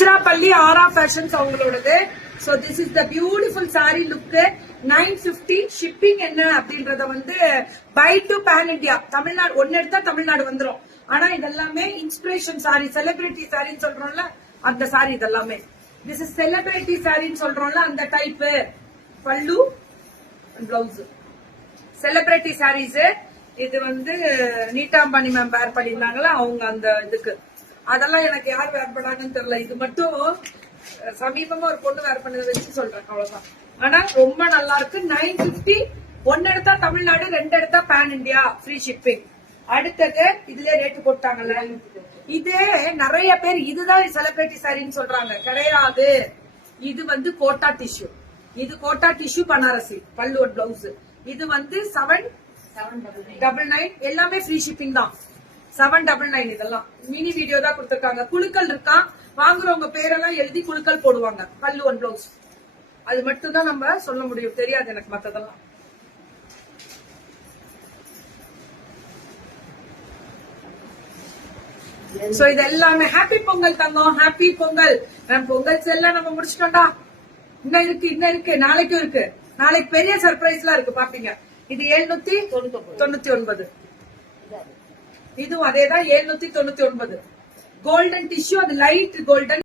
Tiruchirappalli Aara fashions அவங்களோடது. So this is the beautiful sari look. 950 shipping என்ன அப்படின்றத வந்து by to pan India. Tamil Nadu ஒன்னு எடுத்தா தமிழ்நாடு வந்துரும். ஆனா இதெல்லாமே இன்ஸ்பிரேஷன் சாரி, செலிபிரிட்டி சாரின்னு சொல்றோம்ல அந்த சாரி இதெல்லாமே. திஸ் இஸ் செலிபிரிட்டி சாரின்னு சொல்றோம்ல அந்த டைப். பல்லு பிளவுஸ் செலிபிரிட்டி சாரீஸ். இது வந்து நீட்டாம்பாணி மேம் வேர் பண்ணிருந்தாங்களா அவங்க அந்த இதுக்கு. அதெல்லாம் எனக்கு யார் வேர் பண்ணாங்கன்னு தெரியல. இது மட்டும் சமீபமா ஒரு பொண்ணு வேர் பண்ணதை வச்சு சொல்றேன், அவ்வளவுதான். ஆனா ரொம்ப நல்லா இருக்கு. 950 ஒன்னு எடுத்தா தமிழ்நாடு, 2 எடுத்தா பேன் இந்தியா, ஃப்ரீ ஷிப்பிங். அடுத்தது இதுல ரேட்டு போட்டாங்கல்ல, இது நிறைய பேர் இதுதான் செலிபிரிட்டி சாரின்னு சொல்றாங்க. கிடையாது, இது வந்து கோட்டா டிஷ்யூ. இது கோட்டா டிஷ்யூ பனாரசி பல்லு பிளவுஸ். இது வந்து 799. எல்லாமே ஃப்ரீ ஷிப்பிங் தான். 799. இதெல்லாம் மினி வீடியோ தான் கொடுத்திருக்காங்க. குழுக்கள் இருக்கா, வாங்குறவங்க பேரெல்லாம் எழுதி குழுக்கள் போடுவாங்க. பல்லு ஒன் பிளவுஸ் அது மட்டும் தான் நம்ம சொல்ல முடியும். தெரியாது எனக்கு மத்ததெல்லாம். சோ இது எல்லாமே ஹாப்பி பொங்கல் தங்கம், ஹாப்பி பொங்கல். பொங்கல் செல்ல நம்ம முடிச்சிட்டோம்டா. இன்னும் இருக்கு, நாளைக்கும் இருக்கு. நாளைக்கு பெரிய சர்ப்ரைஸ்லாம் இருக்கு, பாப்பீங்க. இது 799. இதுவும் அதேதான் 799. கோல்டன் டிஷ்யூ, அது லைட் கோல்டன்.